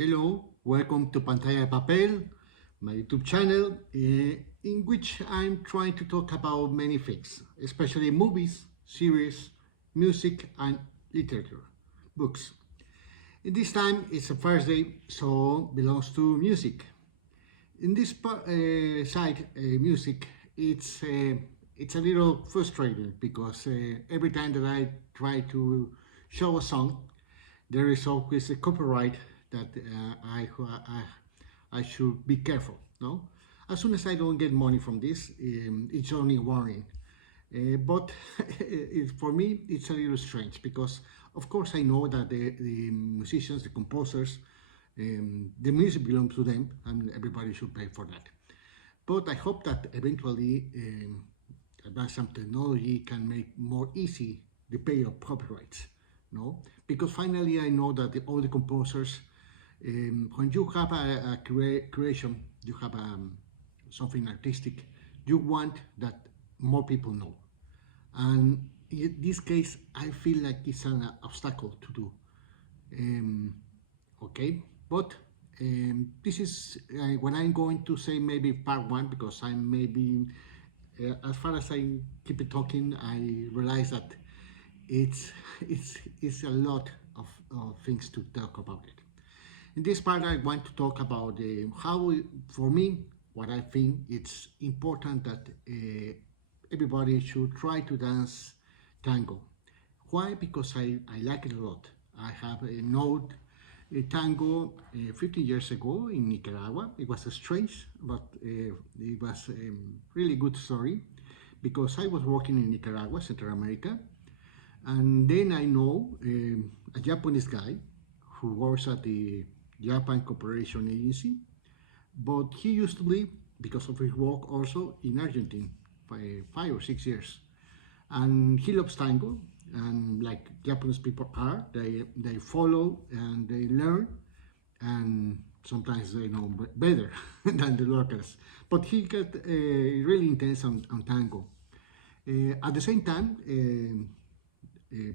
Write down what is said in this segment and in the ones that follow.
Hello, welcome to Pantalla de Papel, my YouTube channel, in which I'm trying to talk about many things, especially movies, series, music, and literature, books. In this time, it's a Thursday, so belongs to music. In this side, music, it's a little frustrating because every time that I try to show a song, there is always a copyright that I should be careful. No, as soon as I don't get money from this, it's only a warning. But for me, it's a little strange because, of course, I know that the musicians, the composers, the music belongs to them, and everybody should pay for that. But I hope that eventually advanced technology can make more easy the pay of copyrights. No, because finally I know that all the composers, when you have a creation, you have something artistic, you want that more people know. And in this case, I feel like it's an obstacle to do. Um, okay, but this is what I'm going to say maybe part one because I'm maybe as far as I keep it talking, I realize that it's it's a lot of things to talk about it. In this part, I want to talk about how, for me, what I think it's important that everybody should try to dance tango. Why? Because I like it a lot. I have a note a tango 50 years ago in Nicaragua. It was strange, but it was a really good story because I was working in Nicaragua, Central America, and then I know a Japanese guy who works at the Japan Cooperation Agency, but he used to live, because of his work, also in Argentina for 5 or 6 years. And he loves tango, and like Japanese people are, they follow and they learn, and sometimes they know better than the locals. But he got really intense on tango. At the same time,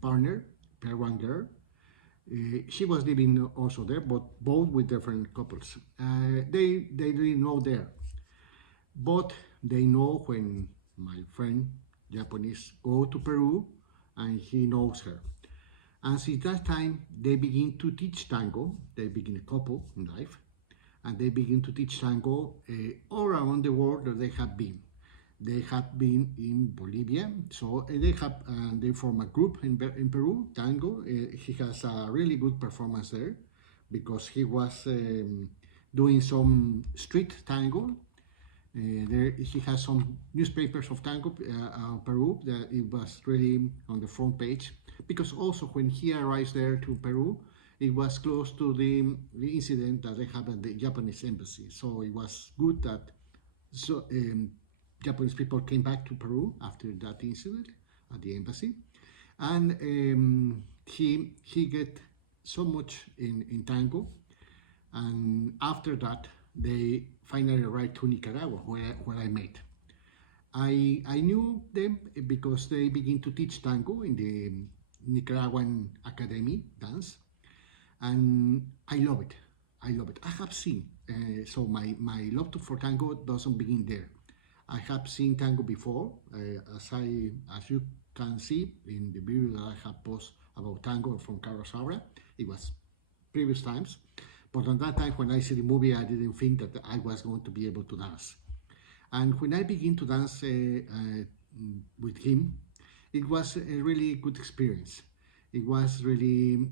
partner, Peruvian girl. She was living also there, but both with different couples. They didn't know there, but they know when my friend Japanese go to Peru, and he knows her. And since that time, they begin to teach tango. They begin a couple in life, and they begin to teach tango all around the world that they have been. They have been in Bolivia, so they form a group in Peru, Tango. He has a really good performance there because he was doing some street tango. There he has some newspapers of tango Peru that it was really on the front page because also when he arrives there to Peru, it was close to the incident that they had at the Japanese embassy. So it was good that so Japanese people came back to Peru after that incident at the embassy, and he get so much in tango, and after that they finally arrived to Nicaragua, where I met. I knew them because they begin to teach tango in the Nicaraguan Academy dance, and I love it. I love it. I have seen, so my love for tango doesn't begin there. I have seen tango before, as you can see in the video that I have posted about tango from Carlos Saura. It was previous times, but on that time when I see the movie, I didn't think that I was going to be able to dance. And when I begin to dance with him, it was a really good experience. It was really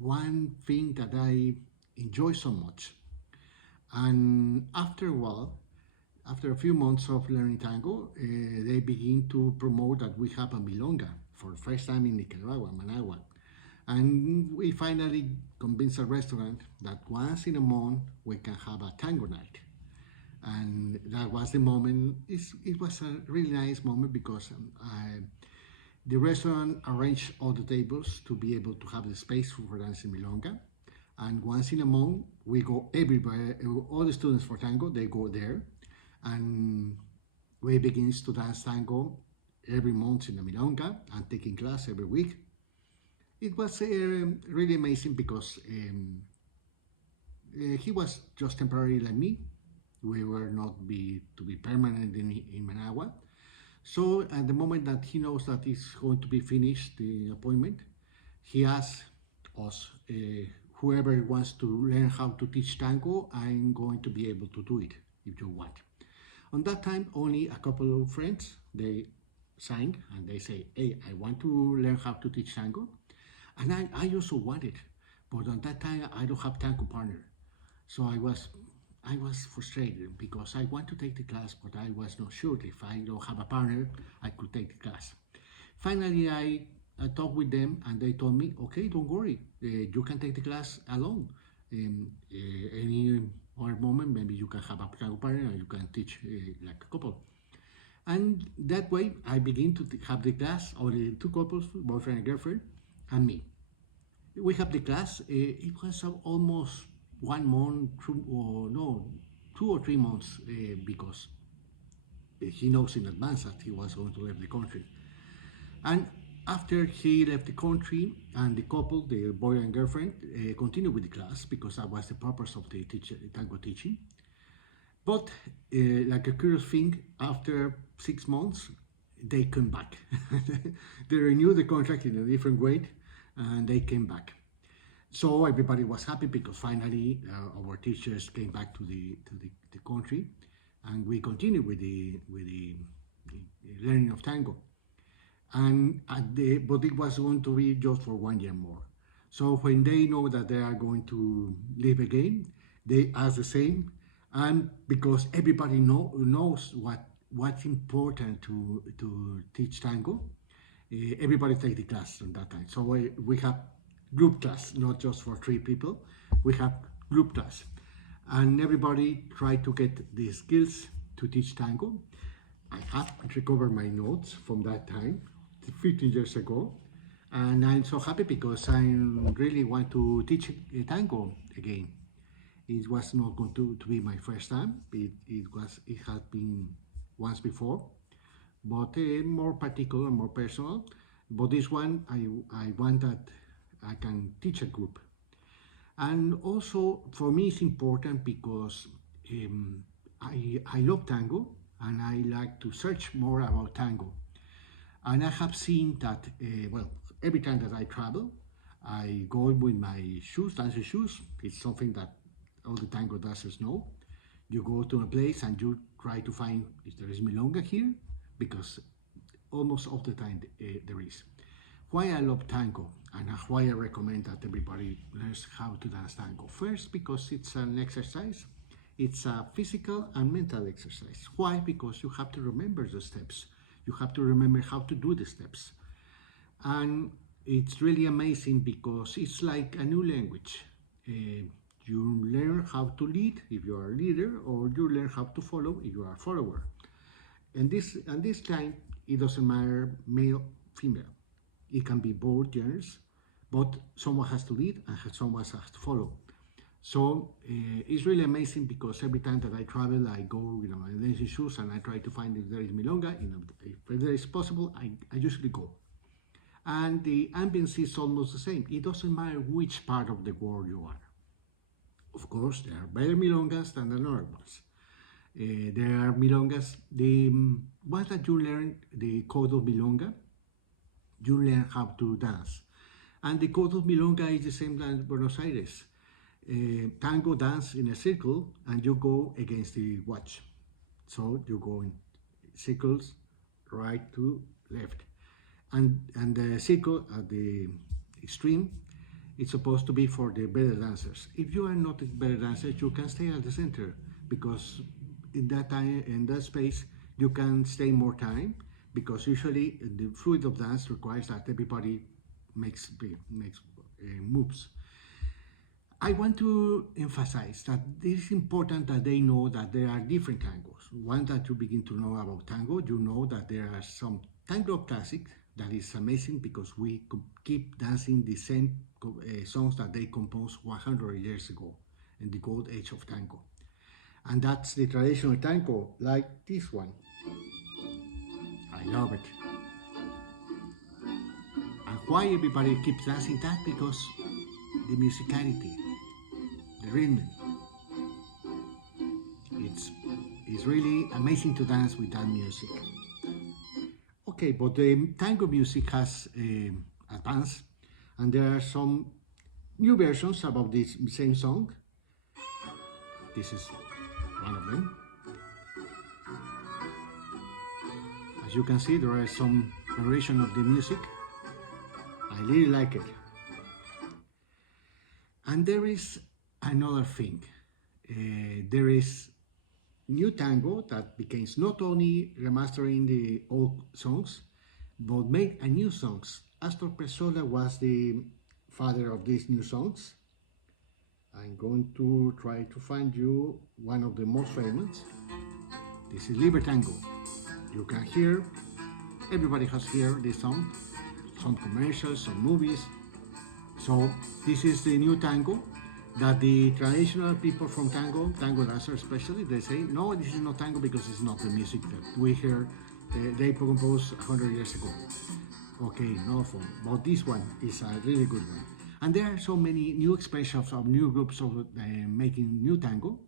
one thing that I enjoy so much. And after a while, after a few months of learning tango, they begin to promote that we have a milonga for the first time in Nicaragua, Managua. And we finally convinced a restaurant that once in a month we can have a tango night. And that was the moment. It was a really nice moment because the restaurant arranged all the tables to be able to have the space for dancing milonga. And once in a month, we go everywhere. All the students for tango, they go there, and we begins to dance tango every month in the milonga and taking class every week. It was really amazing because he was just temporary like me. We were not to be permanent in Managua. So at the moment that he knows that it's going to be finished, the appointment, he asks us, whoever wants to learn how to teach tango, I'm going to be able to do it if you want. On that time, only a couple of friends, they sang and they say, hey, I want to learn how to teach tango. And I also wanted, but on that time, I don't have tango partner. So I was frustrated because I want to take the class, but I was not sure if I don't have a partner, I could take the class. Finally, I talked with them and they told me, okay, don't worry, you can take the class alone. Any other moment, maybe you can have a partner and you can teach like a couple. And that way, I begin to have the class, only two couples, boyfriend and girlfriend, and me. We have the class. It was almost 1 month, or no, 2 or 3 months, because he knows in advance that he was going to leave the country. And after he left the country, and the couple, the boy and girlfriend, continued with the class because that was the purpose of the tango teaching. But like a curious thing, after 6 months, they came back. They renewed the contract in a different way, and they came back. So everybody was happy because finally our teachers came back to the country, and we continued with the learning of tango. And but it was going to be just for 1 year more. So when they know that they are going to live again, they ask the same, and because everybody knows what's important to teach tango, everybody take the class at that time. So we have group class, not just for 3 people. We have group class, and everybody try to get the skills to teach tango. I have recovered my notes from that time, 15 years ago, and I'm so happy because I really want to teach tango again. It was not going to be my first time. It had been once before, but more particular, more personal. But this one, I want that I can teach a group. And also for me, it's important because I love tango and I like to search more about tango. And I have seen that, well, every time that I travel, I go with my shoes, dancing shoes. It's something that all the tango dancers know. You go to a place and you try to find if there is milonga here, because almost all the time there is. Why I love tango and why I recommend that everybody learns how to dance tango. First, because it's an exercise. It's a physical and mental exercise. Why? Because you have to remember the steps. You have to remember how to do the steps. And it's really amazing because it's like a new language. You learn how to lead if you are a leader, or you learn how to follow if you are a follower. And this time, it doesn't matter male, female. It can be both genders, but someone has to lead and someone has to follow. So it's really amazing because every time that I travel, I go, my dancing shoes and I try to find if there is milonga. If there is possible, I usually go. And the ambience is almost the same. It doesn't matter which part of the world you are. Of course, there are better milongas than the other ones. There are milongas, the ones that you learn, the code of milonga, you learn how to dance. And the code of milonga is the same as Buenos Aires. Tango dance in a circle and you go against the watch. So you go in circles, right to left. And the circle at the extreme, it's supposed to be for the better dancers. If you are not a better dancer, you can stay at the center because in that time, in that space, you can stay more time because usually the fluid of dance requires that everybody makes moves. I want to emphasize that it is important that they know that there are different tangos. Once that you begin to know about tango, you know that there are some tango classic that is amazing because we keep dancing the same songs that they composed 100 years ago in the gold age of tango. And that's the traditional tango, like this one. I love it. And Why everybody keeps dancing? That because the musicality, the rhythm, it's it's really amazing to dance with that music. Okay, but the tango music has advanced, and there are some new versions about this same song. This is one of them. As you can see, there are some variation of the music. I really like it. And there is another thing. There is new tango that becomes not only remastering the old songs, but make a new songs. Astor Piazzolla was the father of these new songs. I'm going to try to find you one of the most famous. This is Libre Tango. You can hear, everybody has heard this song, some commercials, some movies. So this is the new tango that the traditional people from tango dancers especially, they say, no, this is not tango because it's not the music that we hear they composed 100 years ago. Okay, no fun. But this one is a really good one. And there are so many new expressions of new groups of making new tango.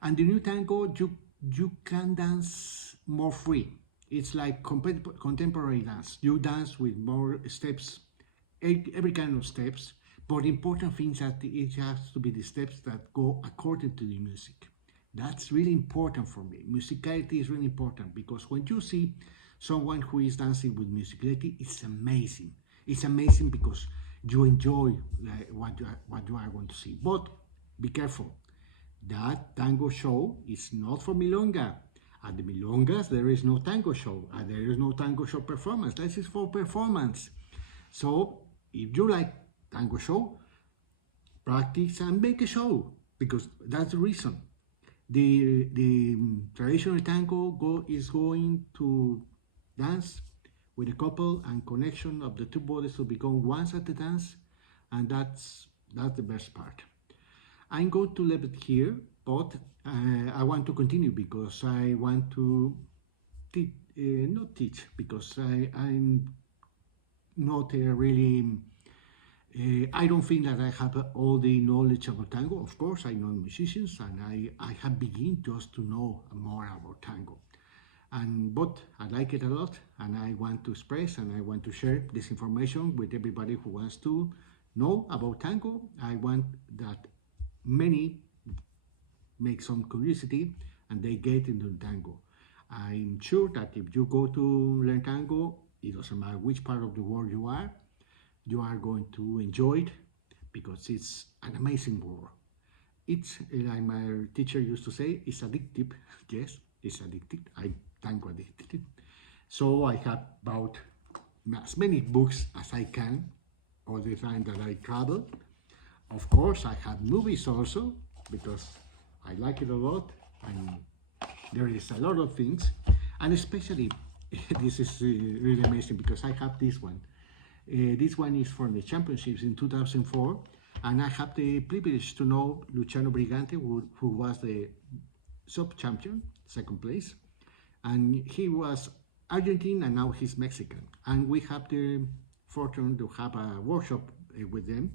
And the new tango, you can dance more free. It's like contemporary dance. You dance with more steps, every kind of steps, but the important thing is that it has to be the steps that go according to the music. That's really important for me. Musicality is really important because when you see someone who is dancing with musicality, it's amazing. It's amazing because you enjoy what you are going to see. But be careful. That tango show is not for milonga. At the milongas, there is no tango show. And there is no tango show performance. This is for performance. So if you like tango show, practice and make a show because that's the reason. The traditional tango is going to dance with a couple and connection of the two bodies to become one at the dance, and that's the best part. I'm going to leave it here, but I want to continue because I want to not teach because I'm not really. I don't think that I have all the knowledge about tango. Of course, I know musicians and I have begun just to know more about tango. But I like it a lot and I want to express and I want to share this information with everybody who wants to know about tango. I want that many make some curiosity and they get into tango. I'm sure that if you go to learn tango, it doesn't matter which part of the world you are going to enjoy it because it's an amazing world. It's like my teacher used to say, it's addictive. Yes, it's addictive. I'm tango addicted. So I have bought as many books as I can all the time that I travel. Of course, I have movies also because I like it a lot and there is a lot of things. And especially, this is really amazing because I have this one. This one is from the championships in 2004, and I have the privilege to know Luciano Brigante, who was the sub-champion, second place, and he was Argentine and now he's Mexican. And we have the fortune to have a workshop with them,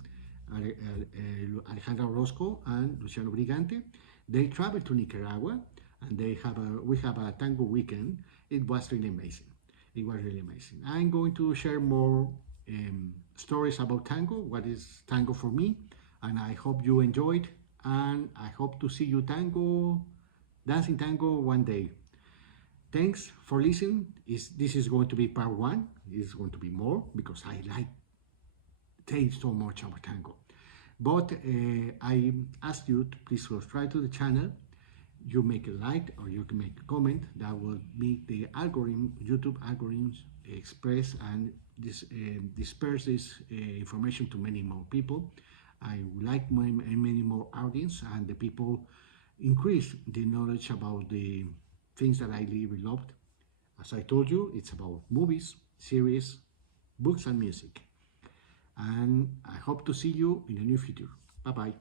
Alejandra Orozco and Luciano Brigante. They traveled to Nicaragua and we have a tango weekend. It was really amazing. It was really amazing. I'm going to share more stories about tango, what is tango for me, and I hope you enjoyed, and I hope to see you dancing tango one day. Thanks for listening. This is going to be part one. It's going to be more because I like saying so much about tango. But I ask you to please subscribe to the channel. You make a like or you can make a comment. That will make the algorithm, YouTube algorithms express and disperse this information to many more people. I would like many more audience and the people increase the knowledge about the things that I really loved. As I told you, it's about movies, series, books and music. And I hope to see you in the near future. Bye-bye.